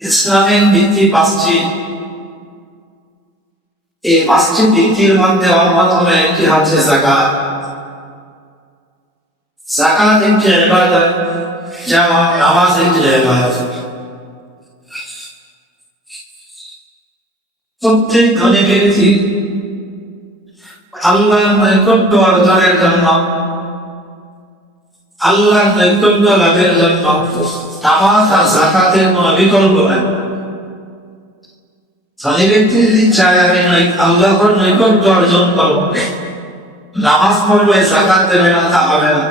ইসলামের ভিত্তি পাঁচটি। এই পাঁচটি ভিত্তির মধ্যে অন্যতম একটি হচ্ছে যাকাত। যাকাত একটি ইবাদত, যেমন নামাজ একটি ইবাদত। প্রত্যেক ধনী ব্যক্তি আল্লাহর নৈকট্য অর্জনের জন্য, আল্লাহর নৈকট্য লাভের জন্য নামাজ আর যাকাতের কোনো বিকল্প নাই। ধনী ব্যক্তি যদি চায় আমি আল্লাহর নৈকট্য অর্জন করব, নামাজ পড়বে, যাকাত দেবে না, তা হবে না।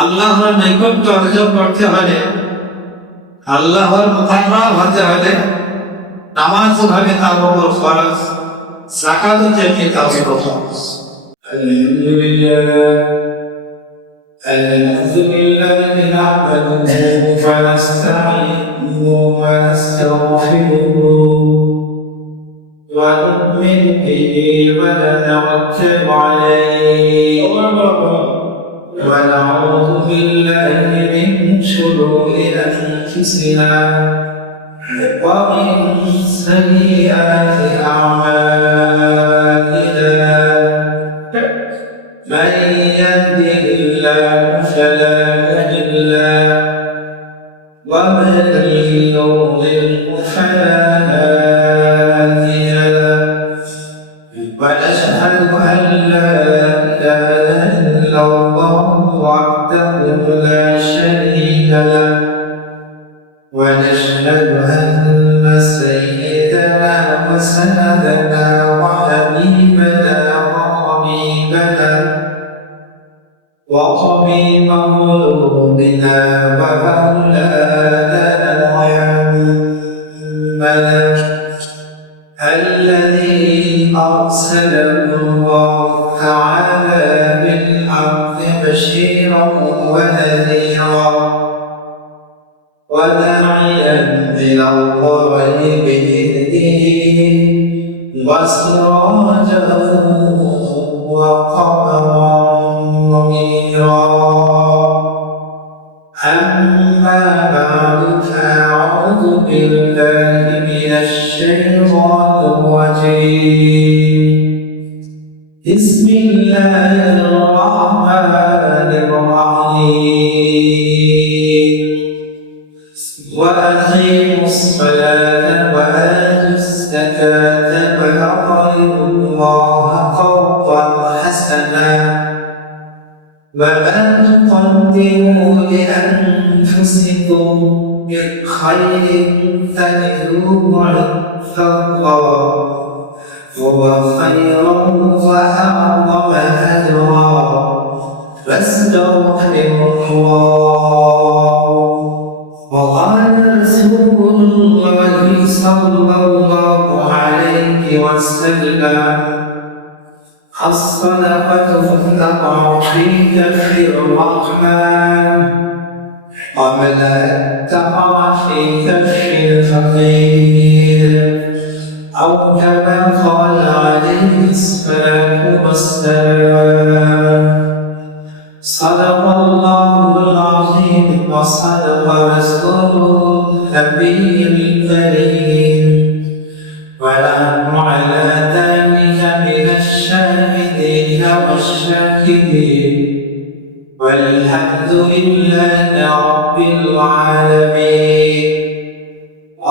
আল্লাহর নৈকট্য অর্জন করতে হলে, আল্লাহর মুখাররম হতে হলে নামাজ ভাবে তার উপর ফরজ, যাকাত তেমনি তার উপর ফরজ। الحمد لله نحمده ونستعينه ونستغفره ونؤمن به ونتوكل عليه ونعوذ بالله من شرور أنفسنا ومن سيئات أعمالنا، من يهده الله فلا مضل له ومن يضلل فلا هادي له، ونشهد أن لا إله إلا الله وحده لا شريك له، ونشهد أن سيدنا وسندنا وحبيبنا وطبيب قلوبنا ومولانا محمدا الذي أرسله الله تعالى بالحق بشيرا ونذيرا وداعيا إلى الله بإذنه وسراجا وقمرا منيرا. أما بعد فأعوذ بالله من الشيطان الرجيم. بسم الله الرحمن الرحيم. وأقيموا الصلاة وآتوا الزكاة وأقرضوا الله قرضا حسنا وما تقدموا لأنفسكم من خير تجدوه عند الله هو خيرا وأعظم أجرا فاستغفروا الله. وقال رسول الله صلى الله عليه وسلم: الصدقة تقع في كف الرحمن قبل أن تقع في كف الفقير، أو كما قال عليه الصلاة والسلام. صدق الله العظيم وصدق رسوله النبي الكريم، ونحن على ذلك من الشاهدين والشاكرين، والحمد لله رب العالمين.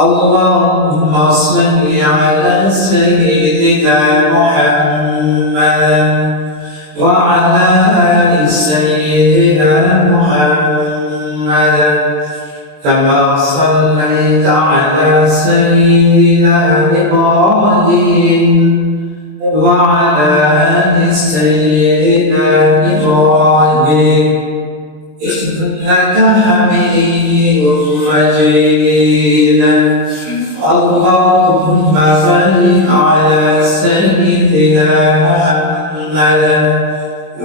اللهم صل على سيدنا محمد وعلى آل سيدنا محمد كما صليت على سيدنا إبراهيم وعلى آل سيدنا إبراهيم إنك حميد مجيد. اللهم صل على سيدنا محمد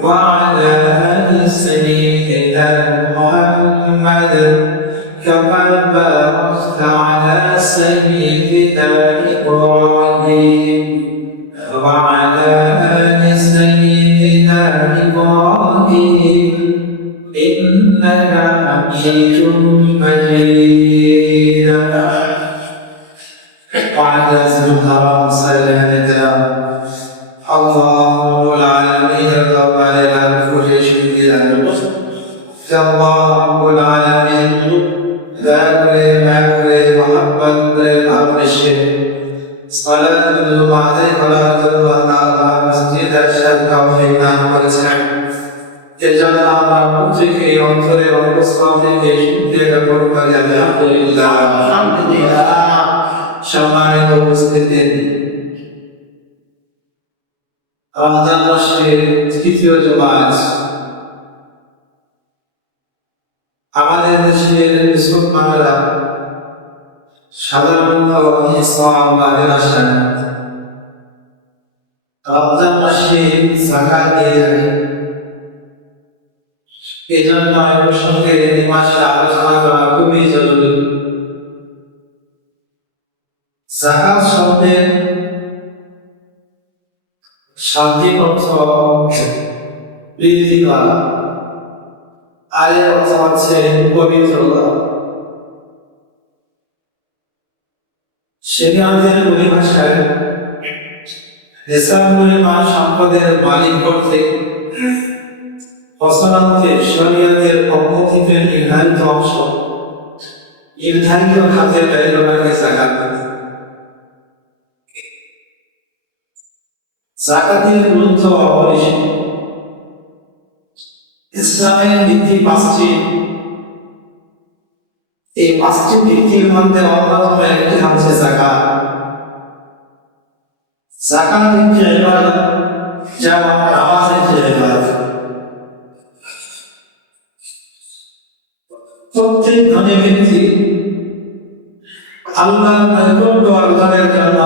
وعلى آل سيدنا محمد كما باركت على سيدنا إبراهيم وعلى آل سيدنا إبراهيم إنك حميد مجيد. وعلى زمها وسلامتها الله رب العالمين رب علينا بكل شيء الله رب العالمين ذاكر محبة الأرض الشيء صلاة الجمعة ولا تبقى مسجد الشرق وفينا والسلام يجعل الله في أنصر والمصطفى في شدة قرب الحمد لله الحمد لله সম্মানিত উপস্থিতি রমজান মাসের তৃতীয় জুমাত আমাদের দেশের মুসলমানরা সাধারণত ইসলাম বাদের আসেন রমজান মাসে যাকাত দিয়ে থাকে এই জন্য এই প্রসঙ্গে এই মাসে আলোচনা করা খুবই জরুরি যাকাত শব্দের শাব্দিক অর্থ বৃদ্ধি করা আর এর অর্থ হচ্ছে পবিত্রতা শরিয়াতের পরিভাষায় নিসাব পরিমাণ সম্পদের মালিক কর্তৃক ফসলান্তে শরিয়াতের পক্ষ থেকে নির্ধারিত অংশ নির্ধারিত খাতে ব্যয় করাকে যাকাত বলে যাকাতের গুরুত্ব অপরিসীম ইসলামের ভিত্তি পাঁচটি এই পাঁচটি ভিত্তির মধ্যে অন্যতম একটি হচ্ছে যাকাত যাকাত একটি ইবাদত যেমন নামাজ একটি ইবাদত প্রত্যেক ধনী ব্যক্তি আল্লাহর নৈকট্য অর্জনের জন্য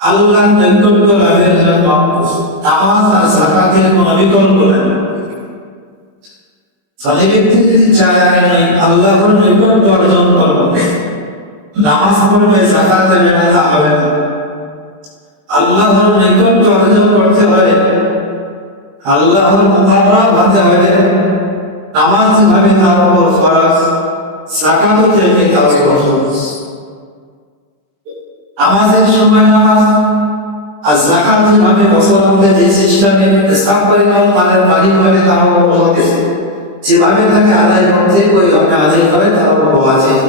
আল্লাহর নৈকট্য লাভের জন্য নামাজ আর যাকাতের কোনো বিকল্প নেই ধনী ব্যক্তি যদি চায় আমি আল্লাহর নৈকট্য অর্জন করব নামাজ পড়বে যাকাত দেবে না তা হবে না আল্লাহর নৈকট্য অর্জন করতে হলে আল্লাহর মুকাররব হতে হলে নামাজ যেভাবে তার উপর ফরজ যাকাতও তেমনি তার উপর ফরজ নামাজের সময় নামাজ আর যাকাত যেভাবে মুসলমানদের যে সিস্টেমে ইসলাম পরিমাণ মানের মালিক হবে তার উপর ফরজ যেভাবে তাকে আদায় করতে ওই ভাবে আদায় করে তার উপর ওয়াজিব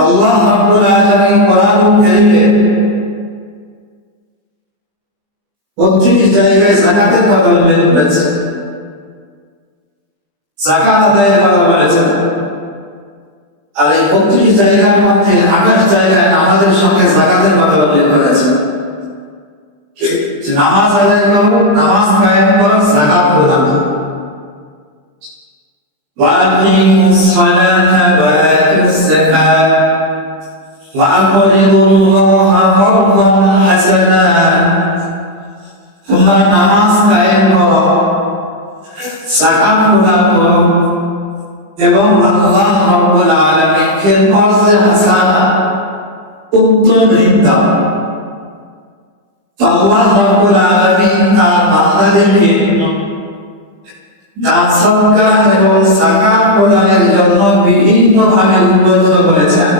আল্লাহ রাব্বুল আলামিন কোরআনুল কারীমে প্রত্যেক জায়গায় যাকাতের কথা উল্লেখ করেছেন যাকাত আদায়ের কথা বলেছেন আর এই প্রত্যেক জায়গার মধ্যে 28 জায়গায় নামাজের সঙ্গে যাকাতের কথা উল্লেখ করেছেন নামাজ আদায় করো নামাজ কায়েম করো যাকাত প্রদান করো وأقيموا الصلاة وآتوا الزكاة وأقرضوا الله قرضا حسنا তোমরা নামাজ কায়েম করো যাকাত প্রদান করো এবং আল্লাহ রাব্বুল আলামিনকে কর্জে হাসানা উত্তম ঋণ দাও আল্লাহ রাব্বুল আলামিন তার বান্দাদেরকে দান সদকা এবং যাকাত প্রদানের জন্য বিভিন্নভাবে উদ্বুদ্ধ করেছেন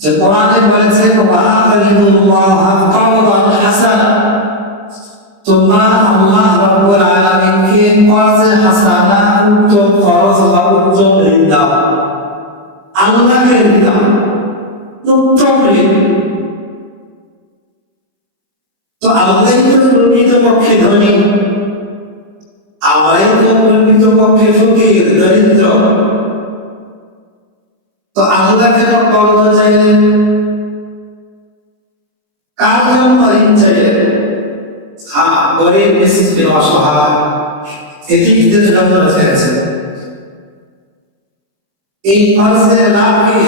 যে কোরআনে বলেছে ওয়াআরিদুল্লাহ কওলান হাসানা তোমরা আল্লাহ রাব্বুল আলামিনকে কর্জে হাসানা উত্তম খরচ বা উত্তম ঋণ দাও আল্লাহকে ঋণ দাও উত্তম ঋণ তো আল্লাহই তো প্রকৃতপক্ষে ধনী আমরাই তো প্রকৃতপক্ষে ফকির দরিদ্র তো আল্লাহকে কর্জ চাইলেন কার জন্য ঋণ চাইলেন গরিব মিসকিন অসহায় এতিমদের জন্য চাইছেন এই কর্জের লাভ কি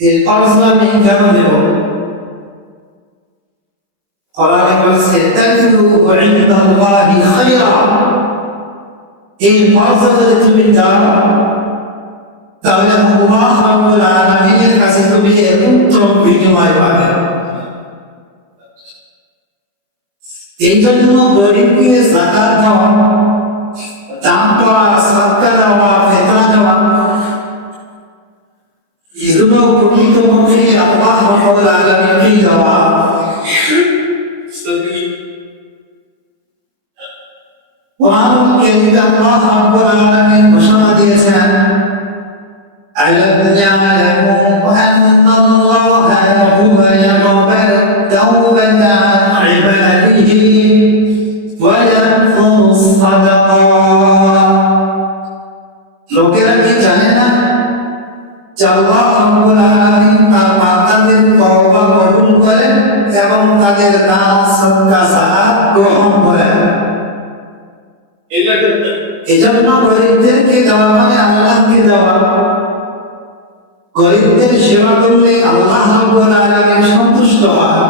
এই কর্জ আমি কেন দেব কোরআনে বলেছে তাজরু ইনদাল্লাহি খায়রা এই কর্জ যদি তুমি দাও তাহলে আল্লাহ রাব্বুল আলামিনের কাছে তুমি উত্তম বিনিময় পাবে এই জন্য গরিবকে যাকাত দেওয়া, দান করা, সাদকা দেওয়া, ফিতরা দেওয়া, এগুলো প্রকৃতপক্ষে আল্লাহ রাব্বুল আলামিনকে দেওয়া। কোরআন কারীমে আল্লাহ রাব্বুল আলামিন ঘোষণা দিয়েছেন, ألم يعلموا أن الله هو يقبل التوبة عن عباده ويأخذ الصدقات। লোকেরা কি জানে না যে আল্লাহ রাব্বুল আলামিন তার বান্দাদের তওবা কবুল করেন এবং তাদের দান সাদকা যাকাত গ্রহণ করেন। এজন্য গরিবদেরকে দেওয়া মানে আল্লাহকে দেওয়া। গরিবদের সেবা করলে আল্লাহ রাব্বুল আলামিন সন্তুষ্ট হয়।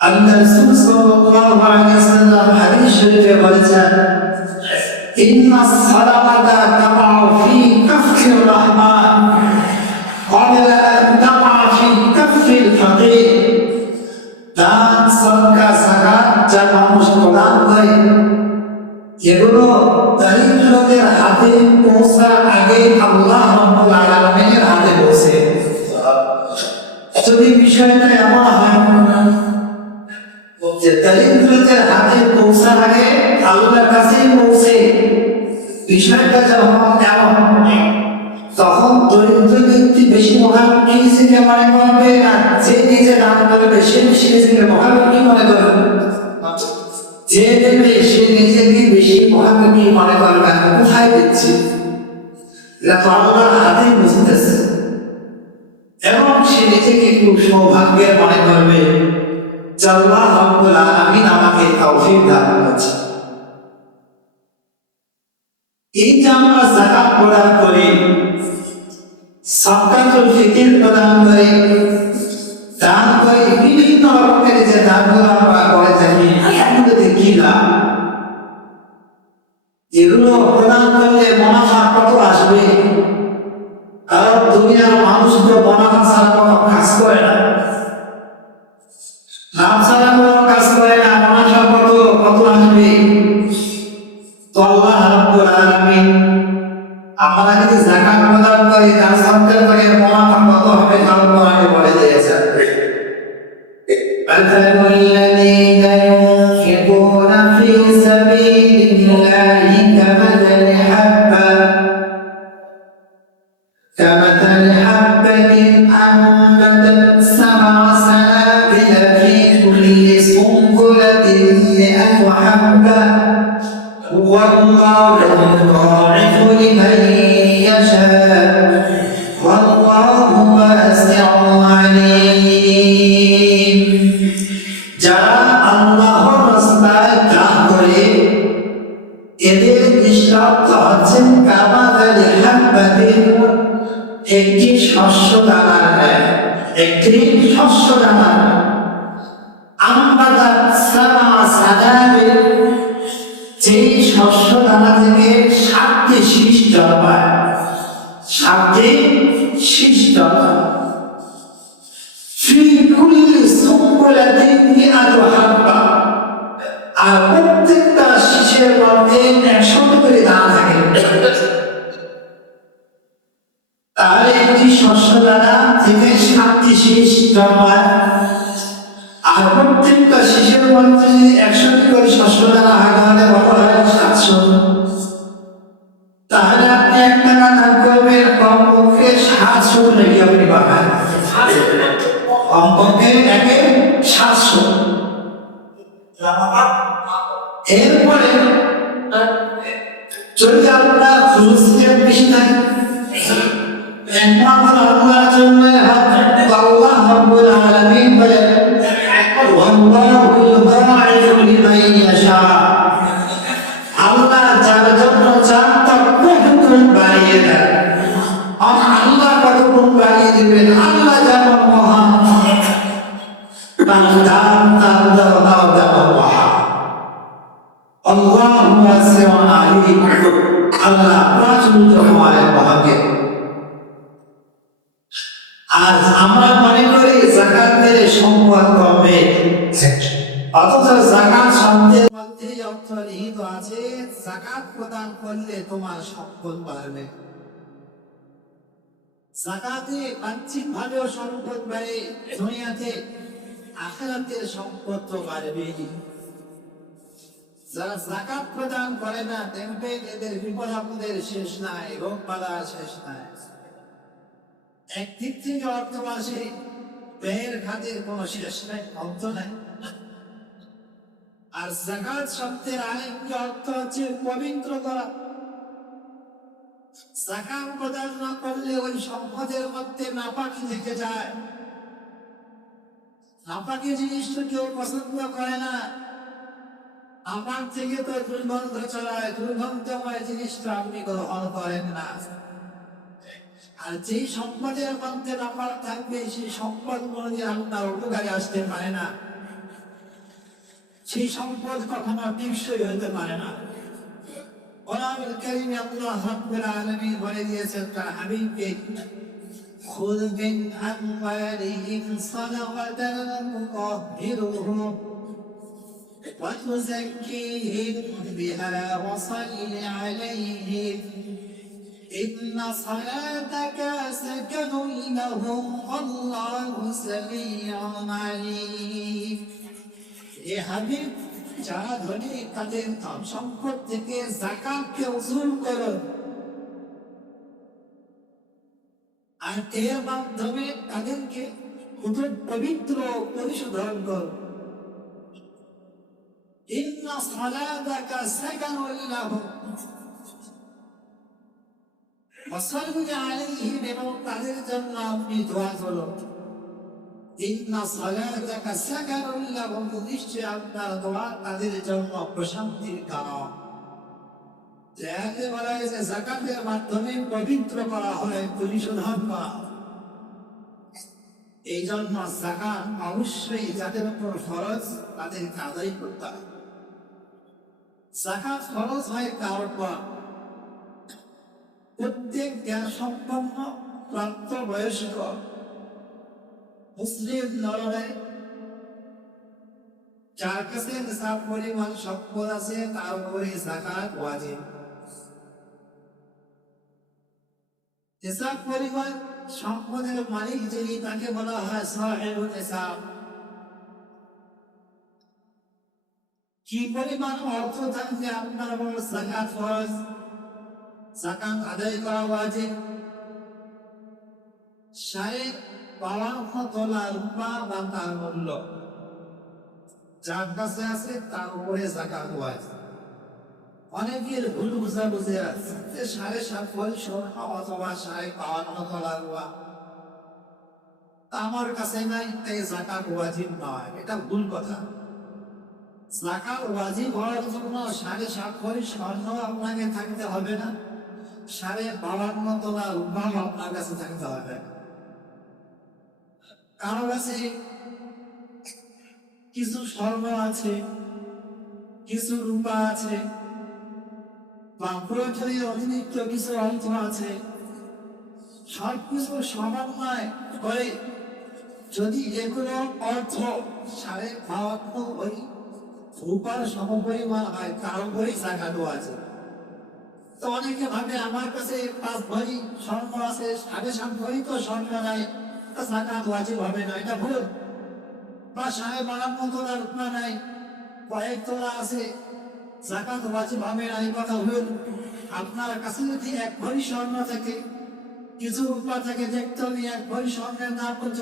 আল্লাহ রাসূল সাল্লাল্লাহু আলাইহি ওয়াসাল্লাম হাদিস শরীফে বলেছেন, ইন্নাস সালাতা তাকাউ ফি কাফির রাহমান ক্বাবলা আন তাকা ফি কাফিল ফাকির। দান সাদকা যাকাত যা মানুষ প্রদান করে এগুলো দরিদ্রদের হাতে পৌঁছার আগে আল্লাহ রাব্বুল আলামিনের হাতে পৌঁছে। যদি বিষয়টা এমন হয় যে দরিদ্রদের হাতে পৌঁছার আগে আল্লাহর কাছে পৌঁছে, বিষয়টা যখন এমন তখন দরিদ্র ব্যক্তি বেশি মহামুখী হিসেবে মনে করবে, আর যে নিজে দান করবে সে বেশি নিজেকে মহামুখী মনে করবে। যে দেবে সে নিজেকে বেশি মহামুখী মনে করবে, আমি কোথায় দিচ্ছি, এটা তো আল্লাহর হাতেই বুঝতেছে, এবং সে নিজেকে খুব সৌভাগ্যের মনে করবে যে আল্লাহ রাব্বুল আলামিন আমাকে তৌফিক দান করেছে। এই যে আমরা যাকাত প্রদান করি, সাদকাতুল ফিতর প্রদান করি, দান করি, বিভিন্ন রকমের যে দানগুলো আমরা করে থাকি, এগুলোতে কি লাভ? এগুলো প্রদান করলে মুনাফা কত আসবে? কারণ দুনিয়ার মানুষ তো মুনাফা ছাড়া কোনো কাজ করে না, লাভ ছাড়া কোনো কাজ করে না। মুনাফা কত আসবে? তো আল্লাহ রাব্বুল আলামিন আমরা যদি যাকাত প্রদান করি, দান সাদকা করি, মুনাফা কত হবে তা কোরআনে বলে দিয়েছেন। مثل الذين ينفقون في سبيل الله كمثل حبة أنبتت 7 سنابل في كل سنبلة 100 حبة والله يضاعف لمن يشاء والله واسع عليم। যারা আল্লাহর রাস্তায় দান করে এদের দৃষ্টান্ত হচ্ছে কামাথালি হাব্বাতিন, একটি শস্য দানার ন্যায়, একটি শস্য দানার আমবাতাত 7 সানাবিল, যেই শস্য দানা থেকে 7টি শীষ জন্মায়, 7টি শীষ জন্মায়। ফি কুল্লি সুনবুলাতিন 100 হাব্বা, আর প্রত্যেকটা শীষের মধ্যে 100টি করে দানা থাকে। তাহলে একটি শস্য দানা থেকে 7টি শীষ জন্মায়, আর প্রত্যেকটা শীষের মধ্যে যদি 100টি করে শস্য দানা হয় তাহলে কত হয়? 700। তাহলে আপনি 1 টাকা দান করবেন, কমপক্ষে 700 নাকি আপনি পাবেন, কমপক্ষে 700। এরপরে যদি আপনার খুশির বেশি থাকে, একমাত্র আল্লাহর জন্য আল্লাহ রাব্বুল আলামিন বলেন, ওয়াল্লাহু ইউদাইফু লিমান ইয়াশা, আল্লাহ যার জন্য চান তার কতগুণ বাড়িয়ে দেন। আর আল্লাহ কতগুণ বাড়িয়ে দিবেন আল্লাহ যেমন মহান, আল্লাহু ওয়াসিউন আলিম, আল্লাহ প্রচন্ড মহান। আজ আমরা মনে করি যাকাত যাকাত শব্দের মধ্যে অর্থ নিহিত আছে যাকাত প্রদান করলে তোমার সম্পদ বাড়বে। যাকাতে বাহ্যিক ভাবেও সম্পদ বাড়ে, দুনিয়াতে আখিরাতের সম্পদ তো বাড়বেই। যারা যাকাত প্রদান করে না দেখবেন এদের বিপদ আপদের শেষ নাই, রোগ বালার শেষ নাই। একদিক থেকে অর্থ আসে, ব্যয়ের খাতের কোনো শেষ নাই, অন্ত নাই। আর যাকাত শব্দের আরেকটি অর্থ হচ্ছে পবিত্র করা। যাকাত প্রদান না করলে ওই সম্পদের মধ্যে নাপাকি থেকে যায়। নাপাকি জিনিসটা কেউ পছন্দ করে না। আমার থেকে তো দুর্গন্ধ ছড়ায়, দুর্গন্ধময় জিনিসটা আপনি গ্রহণ করেন না। আর যেই সম্পদের মধ্যে নাপাক থাকবে সেই সম্পদ কোনোদিন আপনার উপকারে আসতে পারে না, সেই সম্পদ কখনো টেকসই হতে পারে না। কোরআনুল কারীমে আল্লাহ রাব্বুল আলামিন বলে দিয়েছেন তার হাবিবকে, খুয মিন আমওয়ালিহিম সাদাকাতান তুতাহহিরুহুম ওয়া তুযাক্কিহিম বিহা ওয়া সাল্লি আলাইহিম ইন্না সালাতাকা সাকানুন লাহুম আল্লাহু সামিউন আলীম। এ হাবিব, যারা ধনী তাদের ধন সম্পদ থেকে যাকাতকে উসুল করো, আর এর মাধ্যমে তাদেরকে পবিত্র পরিশোধন করো। ইন্না সালাতাকা সাকানুন লাহুম ওয়া সাল্লি আলাইহিম, এবং তাদের জন্য আপনি দোয়া করো। ইন্না সালাতাকা সাকানুন লাহুম, নিশ্চয় আপনার দোয়া তাদের জন্য প্রশান্তির কারণ। যাকে বলা হয়েছে যাকাতের মাধ্যমে পবিত্র করা হয়, পরিশোধন করা হয়। এই জন্য যাকাত অবশ্যই যাদের উপর ফরজ তাদেরকে আদায় করতে হবে। যাকাত ফরজ হয় কার উপর? প্রত্যেক জ্ঞান সম্পন্ন প্রাপ্তবয়স্ক মুসলিম নরনারী যার কাছে নিসাব পরিমাণ সম্পদ আছে তার উপরে যাকাত ওয়াজিব। নিসাব পরিমাণ সম্পদের মালিক যিনি তাকে বলা হয় সাহেবুন নিসাব। কি পরিমাণ অর্থ থাকলে আপনার উপর যাকাত ফরজ, যাকাত আদায় করা ওয়াজিব? ৫৫ তোলা রূপা বা তার মূল্য যার কাছে আছে তার উপরে যাকাত ওয়াজিব। অনেকের ভুল বুঝাবুঝি আছে যে ৭.৫ ভরি স্বর্ণ অথবা ৫৫ তোলা রূপা আমার কাছে নাই তাই যাকাত ওয়াজিব নয়, এটা ভুল কথা। যাকাত ওয়াজিব হওয়ার জন্য ৭.৫ ভরি স্বর্ণ আপনাকে থাকতে হবে না, ৫৫ তোলা রূপা আপনার কাছে থাকতে হবে। কারো কাছে কিছু স্বর্ণ আছে, কিছু রূপা আছে, বা প্রয়োজনীয় অতিরিক্ত কিছু অর্থ আছে, সবকিছু সমন্বয় করে যদি এগুলো অর্থ ৫৫ ভরি রূপার সমপরিমাণ হয় তার উপরেই যাকাত ওয়াজিব। তো অনেকে ভাবে আমার কাছে ৫ ভরি স্বর্ণ আছে, ৭.৫ ভরি তো স্বর্ণ নাই, যাকাত ওয়াজিব হবে না, এটা ভুল। বা ৫৫ তোলা রূপা নাই, কয়েক তোলা আছে, যাকাত ওয়াজিব হবে না, এই কথা ভুল। আপনার কাছে যদি ১ ভরি স্বর্ণ থাকে, কিছু রূপা থাকে, দেখতে হবে ১ ভরি স্বর্ণের দাম কত।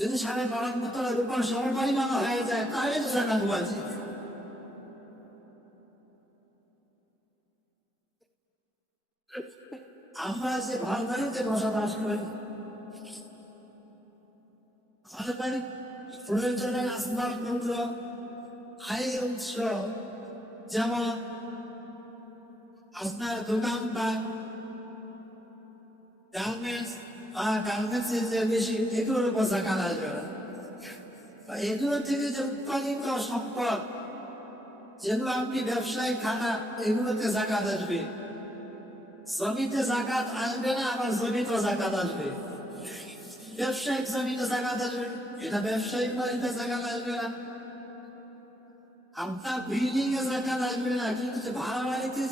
যদি ৫৫ তোলা রূপার সমপরিমাণ হয়ে যায় তাহলে তো যাকাত ওয়াজিব। আমরা যে ঘর বাড়িতে বসবাস করি, ঘর বাড়ি প্রয়োজনের আসবাবপত্র, আয়ের উৎস, যেমন আপনার দোকানপাট, গার্মেন্টস বা গার্মেন্টসের যে বেশি, এগুলোর উপর যাকাত আসবে না। এগুলো থেকে যে উৎপাদিত সম্পদ, যেগুলো আপনি ব্যবসায়িক খানা, এগুলোতে যাকাত আসবে। জমিতে যাকাত আসবে না, আবার জমিতেও যাকাত আসবে। ব্যবসায়িক জমিতে যাকাত আসবে, এটা ব্যবসায়িক নয়, এটা যাকাত আসবে না। আপনার বিল্ডিং এ জাকাত আসবে না, কিন্তু যে ভাড়া বাড়িতে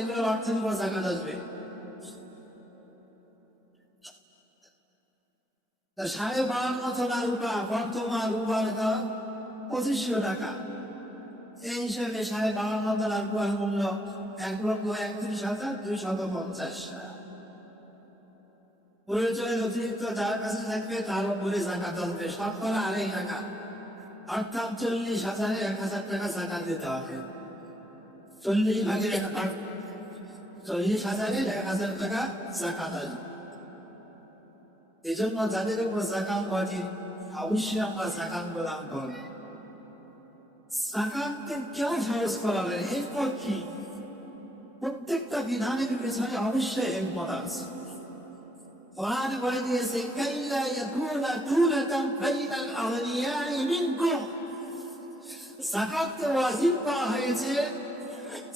এগুলো অর্থের উপর জাকাত আসবে। তা 52,500 রূপা বর্তমান রূপার দাম 2500 টাকা। এই হিসেবে 52,500 রূপার মূল্য 1,31,250 টাকা। প্রয়োজনের অতিরিক্ত যার কাছে থাকবে তার উপরে জাকাত আসবে শতকরা 2.5 টাকা, অর্থাৎ 40,000-এ 1,000 টাকা জাকাত দিতে হবে। 40,000-এ 1,000 টাকা জাকাত আসবে। এই জন্য যাদের উপর জাকাত ওয়াজিব, অবশ্যই আমরা জাকাত প্রদান করব। জাকাতকে কেন ফরজ করা হবে, এরপর কি? প্রত্যেকটা বিধানের পেছনে অবশ্যই হিকমত আছে। কোরআন বলে দিয়েছে, কাইলা ইয়াকুনা দুলাতান বাইনাল আগনিয়াই মিনকুম। জাকাতকে ওয়াজিব করা হয়েছে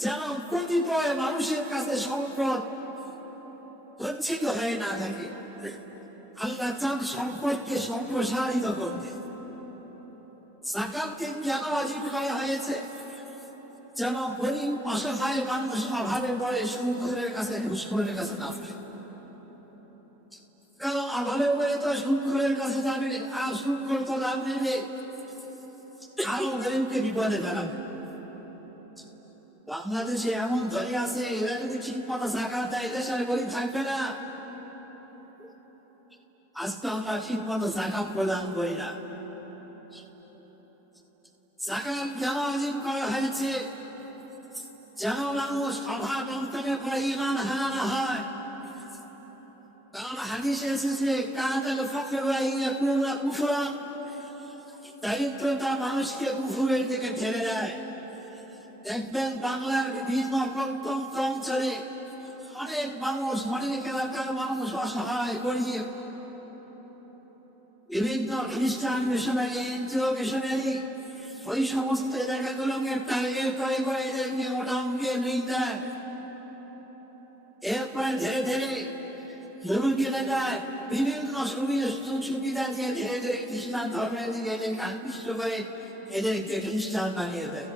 যেন কতিপয় মানুষের কাছে সম্পদ বঞ্চিত হয়ে না থাকে। আল্লাহ চান সম্পদকে সম্প্রসারিত করতে। জাকাতকে কেন ওয়াজিব করা হয়েছে? যেন গরিব অসহায় মানুষ অভাবে পড়ে সুদখোরের কাছে, ঘুষখোরের কাছে না যায়। কারণ অভাবে পড়ে তো সুদখোরের কাছে যাবে, আর সুদখোর তো লাভ নেবে, আরো গরিবকে বিপদে ফেলাবে। বাংলাদেশে এমন ধনী আছে, এরা যদি ঠিক মতো জাকাত দেয় দেশের গরিব থাকবে না। আজকে আমরা ঠিক মতো জাকাত প্রদান করি না। জাকাত কেন ওয়াজিব করা হয়েছে? যেন মানুষ অভাব অন্তরের পরে ঈমান হারা না হয়। কারণ হাদিসে এসেছে, কাদাল ফাকরু ইয়াকুনা কুফরা, দারিদ্রতা মানুষকে কুফরের দিকে ঠেলে দেয়। দেখবেন বাংলার বিভিন্ন প্রত্যন্ত অঞ্চলে অনেক মানুষ, অনেক এলাকার মানুষ অসহায়, গরিব, বিভিন্ন খ্রিস্টান মিশনারি, এনজিও মিশনারি ওই সমস্ত এলাকাগুলোকে টার্গেট করে এদেরকে মোটা অঙ্কে ঋণ দেয়। এরপরে ধীরে ধীরে জমি কেটে দেয়, বিভিন্ন সুবিধা দিয়ে ধীরে ধীরে খ্রিস্টান ধর্মের দিকে এদেরকে আকৃষ্ট করে এদেরকে খ্রিস্টান বানিয়ে দেয়।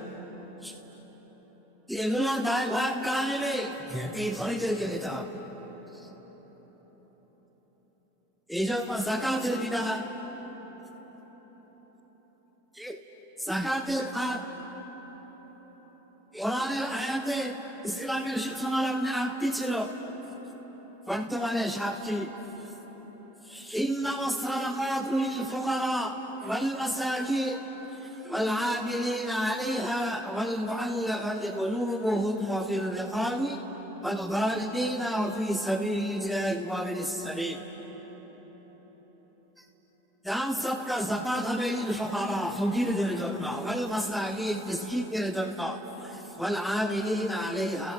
এগুলো দায় ভাগ কারা নেবে? এই ধনীদেরকে নিতে হবে। এই জন্য জাকাতের বিধান, জাকাতের হাত কোরআনের আয়াতে ইসলামের সূচনা লগ্নে 8টি ছিল, বর্তমানে 7টি। ইন্নামাস সাদাকাতু লিল ফুকারা ওয়াল মাসাকিন ওয়াল আমিলিনা আলাইহা ওয়াল মুআল্লাফাতি কুলুবুহুম ওয়া ফির রিকাবি ওয়াল গারিমিনা ওয়া ফি সাবিলিল্লাহি ওয়া বিনিস সাবিল। দান সদকা যাকাত হবে লিল ফুকারা, ফকিরদের জন্য, ওয়াল মাসাকিন মিসকিনদের জন্য, ওয়াল আমিলিনা আলাইহা,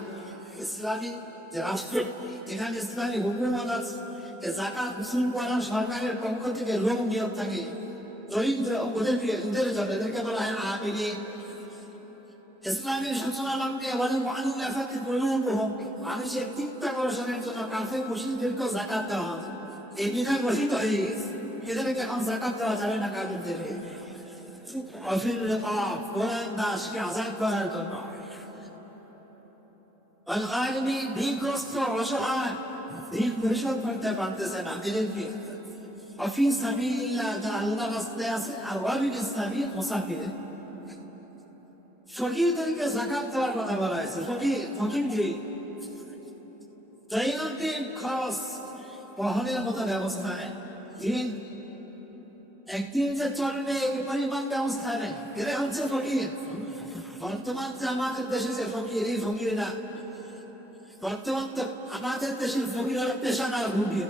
ইসলামী যে রাষ্ট্র, যেখানে ইসলামী হুকুমত আছে, জাকাত উসুল করার সরকারের পক্ষ থেকে লোক নিয়োগ থাকে, দরিদ্র ওদের জন্য, এদেরকে বলা হয় আমিলিন। ইসলামের সূচনা লগ্নে ওয়াল মুআল্লাফাতি কুলুবুহুম, মানুষের চিত্তাকর্ষণের জন্য কাফের মুশরিকদেরকে জাকাত দেওয়া হয়। এই বিধান গঠিত হয়ে গেছে, এদেরকে এখন জাকাত দেওয়া যাবে না কাফেরদেরকে। ওয়া ফির রিকাব, গোলাম দাসকে আজাদ করার জন্য। ওয়াল গারিমিন, ঋণগ্রস্ত অসহায়, ঋণ পরিশোধ করতে পারতেছে না এদেরকে। ওয়া ফি সাবিলিল্লাহ, যারা আল্লাহর রাস্তায় আছে, আর ওয়া বিনিস সাবিল, মুসাফির। ফকিরদেরকে জাকাত দেওয়ার কথা বলা হয়েছে। ফকির কি? দৈনন্দিন খরচ বহনের মতো ব্যবস্থায় দিন একদিন যে চলবে এই পরিমাণ ব্যবস্থা নেই, এরা হচ্ছে ফকির। বর্তমান যে আমাদের দেশে যে ফকির, এই ফকির না। বর্তমান তো আমাদের দেশের ফকির হলো পেশাদার ফকির।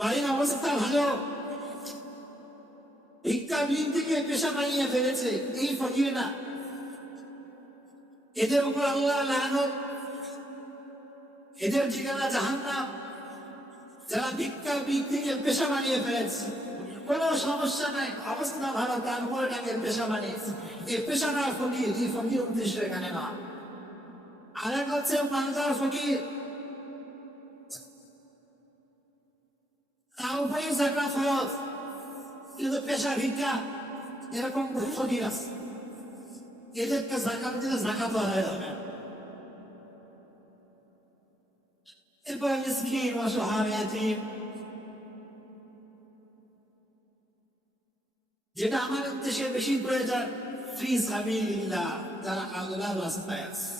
বাড়ির অবস্থা ভালো, ভিক্ষা বৃত্তিকে পেশা বানিয়ে ফেলেছে, এই ফকির না। এদের উপর আল্লাহ লানত, এদের ঠিকানা জাহান্নাম। যারা ভিক্ষা বৃত্তিকে পেশা বানিয়ে ফেলেছে, কোনো সমস্যা নাই, অবস্থা ভালো, তারপরে তাকে পেশা বানিয়েছে, এই পেশাদার ফকির। এই ফকির উদ্দেশ্য এখানে না। আরেক হচ্ছে মালদার ফকির, তার উপরে জাকাত ফরজ, কিন্তু পেশা ভিক্ষা, এরকম ফকির আছে। এদেরকে জাকাত দিলে জাকাত আদায় হবে না। এরপরে মিসকিন অসহায় এতিম, যেটা আমাদের দেশে বেশি প্রয়োজন, ফি সাবিলিল্লাহ, যারা আল্লাহর রাস্তায় আছে।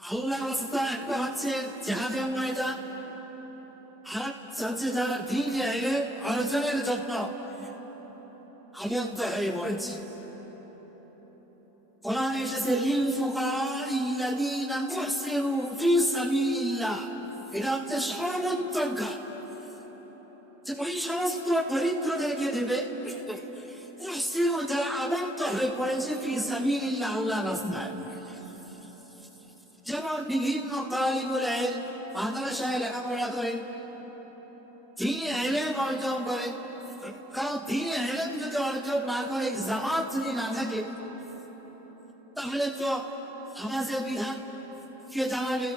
আল্লাহর রাস্তা একটা হচ্ছে জিহাদের ময়দান, আর হচ্ছে যারা দ্বীনে ইলম অর্জনের জন্য আবদ্ধ হয়ে পড়েছে। কোরআনে এসেছে লিল ফুকারাইল্লাযীনা মুহসিরু ফি সাবিলিল্লাহ, এটা হচ্ছে সর্বোত্তমকার, যে ওই সমস্ত দরিদ্রদেরকে দেবে মুহসিরু, যারা আবদ্ধ হয়ে পড়েছে ফি সাবিলিল্লাহ, আল্লাহর রাস্তায়। যেমন বিভিন্ন তালিবুল ইলম মাদ্রাসায় লেখাপড়া করেন, দ্বীনে ইলম অর্জন করেন। কারণ দ্বীনে ইলম যদি অর্জন না করে, জামাত যদি না থাকে, তাহলে তো নামাজের বিধান কে জানাবে,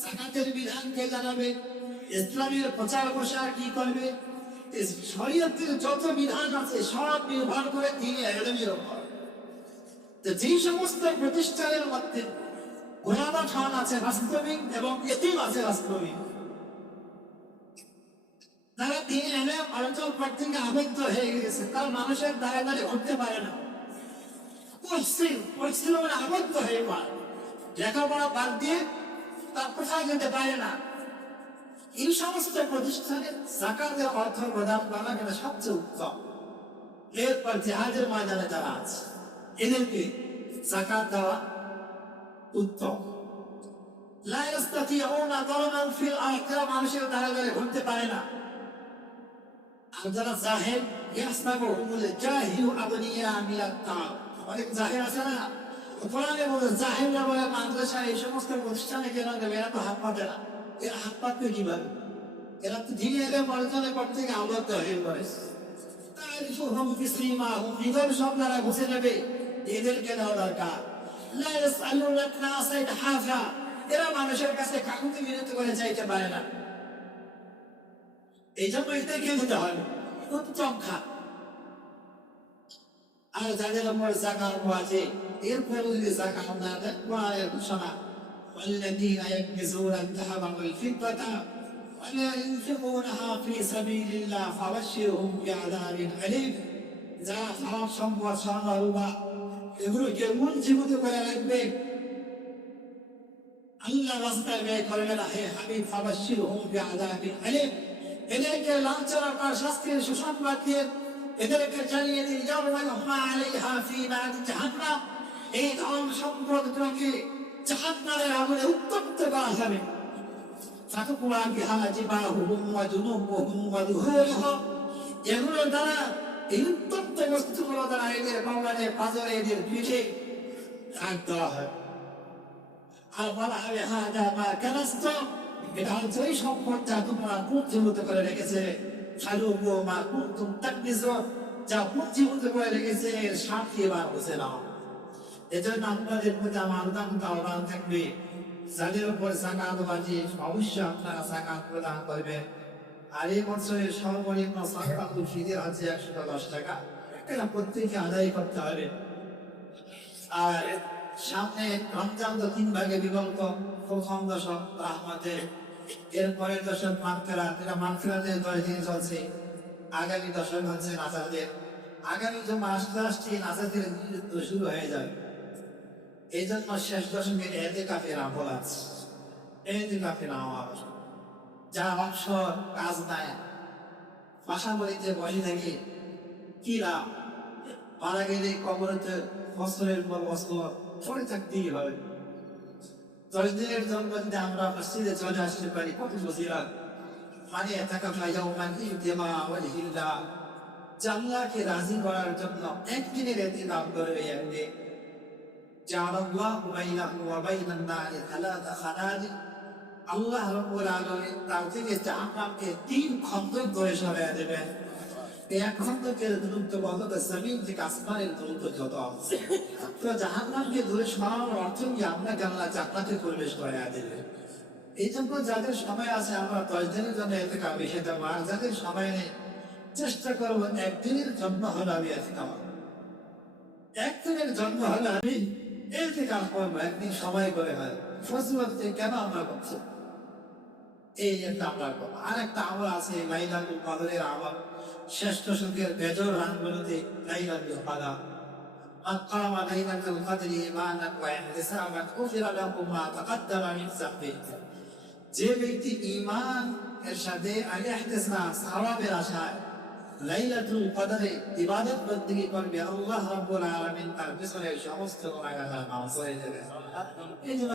যাকাতের বিধান কে জানাবে, ইসলামের প্রচার প্রসার কি করবে? শরীয়তের যত বিধান আছে সব নির্ভর করে দ্বীনে ইলমের উপর। তো যেই সমস্ত প্রতিষ্ঠানের মধ্যে গোলামা খান আছে বাস্তবিক এবং এতিম আছে বাস্তবিক, তারা দ্বীনে ইলম অর্জন করতে গিয়ে আবদ্ধ হয়ে গেছে, তারা মানুষের দ্বারে দ্বারে উঠতে পারে না, আবদ্ধ হয়ে পায়, লেখাপড়া বাদ দিয়ে তার কোথায় যেতে পারে না। এই সমস্ত প্রতিষ্ঠানে যাকাতের অর্থ প্রদান করা এটা সবচেয়ে উত্তম। এরপর জিহাদের ময়দানে যারা আছে এদেরকে যাকাত দেওয়া উত্তম। লা ইস্তাতিউনা দারবান ফিল আরদ, মানুষের দ্বারা দ্বারে ঘুরতে পারে না। আর যারা জাহেল, ইয়াহসাবুহুমুল জাহিলু আগনিয়া মিনাত তাআব, অনেক জাহেল আছে না, কোরআনে বলে জাহেলরা বলে মাদ্রাসা এই সমস্ত প্রতিষ্ঠানে কেন দেবে, এরা তো হাত পাতে না। এরা হাত পাতবে কিভাবে? এরা তো ধীরে ধীরে মর্যাদা পর থেকে আবদ্ধ হয়ে পড়েছে। তারিফুহুম বিসীমাহুম, এদের সব দ্বারা বুঝে নেবে এদেরকে দেওয়া দরকার। লা ইয়াসআলুনা নাসা ইলহাফা, এরা মানুষের কাছে কাকুতি মিনতি করে চাইতে পারে না। এই জন্য এদেরকে দিতে হবে উত্তম খাত। আর যাদের উপর যাকাত ওয়াজিব, এরপরে যদি যাকাত না দেন, কোরআনের ঘোষণা ওয়াল্লাযীনা ইয়াকনিজুনা আয-যাহাবা ওয়াল ফিদ্দাতা ওয়ালা ইউনফিকুনাহা ফি সাবিলিল্লাহ ফাবাশশিরহুম বিআযাবিন আলীম, যারা হারাম সম্পদ স্বর্ণ রূপা এগুলোকে মূলজীবিত করে রাখবে, আল্লাহর রাস্তায় ব্যয় করবে না, হে হাবিব ফাবাশশিরহুম বিআযাবিন আলীম, এদেরকে লাঞ্ছনাকর শাস্তির সুসংবাদ দিয়ে এদেরকে জানিয়ে দিন ইয়াউমা আলাইহা ফি নারি জাহান্নাম, এই ধন সম্পদগুলোকে জাহান্নামের আগুনে উত্তপ্ত করা হবে। ফাতুকুয়া বিহা জিবাহুহুম ওয়া জুনুবুহুম ওয়া যুহুরুহুম, এগুলো দ্বারা এই উত্তপ্ত বস্তুগুলো দ্বারা এদের কপালে পাঁজরে এদের পিঠে আঘাত দেওয়া হয়। আর বলা হবে হাদা মা কানাস্তুম, এটা হচ্ছে ওই সম্পদ যা তোমরা পুঞ্জীভূত করে রেখেছে। খালুহু মা কুনতুম তাকনিজুন, যা পুঞ্জীভূত করে রেখেছে এর সাথে এবার বুঝে নাও। এজন্য আপনাদের প্রতি আমার উদাত্ত আহ্বান থাকবে, যাদের উপর যাকাত ওয়াজিব অবশ্যই আপনারা যাকাত প্রদান করবেন। আর এই বছরের সর্বনিম্ন যাকাতুল ফিতর আছে 110 টাকা, এটা প্রত্যেকে আদায় করতে হবে। আর সামনে রমজান তো 3 ভাগে বিভক্ত, প্রথম দশক রাহমাতের, এরপরের দশক মাগফিরাত, এটা মাগফিরাতের 10 দিন চলছে। আগামী দশক হচ্ছে নাজাতের, আগামী জুমা আসতে আসতে নাজাতের যুদ্ধ শুরু হয়ে যাবে। এই জন্য শেষ দশকের এতেকাফের আমল আছে, এতেকাফের আমল, যা অবসর কাজ নাই, বাসা বাড়িতে বসে থেকে কি লাভ? মারা গেলে কবরেতে বছরের পর বছর পড়ে থাকতেই হবে। 10 দিনের জন্য যদি আমরা মসজিদে চলে আসতে পারি, কত ফজিলত। মানে এতেকাফা ইয়াউমান ইজতিমা ওয়াজহিল্লাহ, আল্লাহকে রাজি করার জন্য একদিনের এতেকাফ করবে। একদিন জাআলাল্লাহু বাইনাহু ওয়া বাইনান নারি সালাসা খানাদির, আল্লাহ রাব্বুল আলামিন তার থেকে জাহান্নামকে 3 খন্ড করে সরিয়ে দেবেন। এক খন্দকের দূরত্ব বলতে জমিন থেকে আসমানের দূরত্ব যত আছে, তো জাহান্নামকে দূরে সরানোর অর্থ কি আপনাকে আল্লাহ জান্নাতে প্রবেশ করিয়ে দেবে। এই জন্য যাদের সময় আছে আমরা 10 দিনের জন্য এতেকাফ বেশি দেবো, আর যাদের সময় নেই চেষ্টা করবো একদিনের জন্য হলে আমি এতেকাফ। একদিনের জন্ম হলে আমি ইতিকাফ করবো, একদিন সময় করে হয় ফজিলতে কেন আমরা করছি? এই একটা আমরা করবো। আর একটা আমল আছে লাইলাতুল কদরের আমল, শ্রেষ্ঠ সুখের বেজর রাতগুলোতে লাইলাতুল কদর। من قام ليلة القدر إيمانا واحتسابا غفر له ما تقدم من ذنبه। যে ব্যক্তি ঈমান এর সাথে আল ইহতিসাব সওয়াবের আশায় লাইলাতুল কদরে ইবাদত বন্দেগী করবে, আল্লাহ রাব্বুল আলামিন তার পিছনের সমস্ত গুনাহ মাফ করে দেবেন। এই জন্য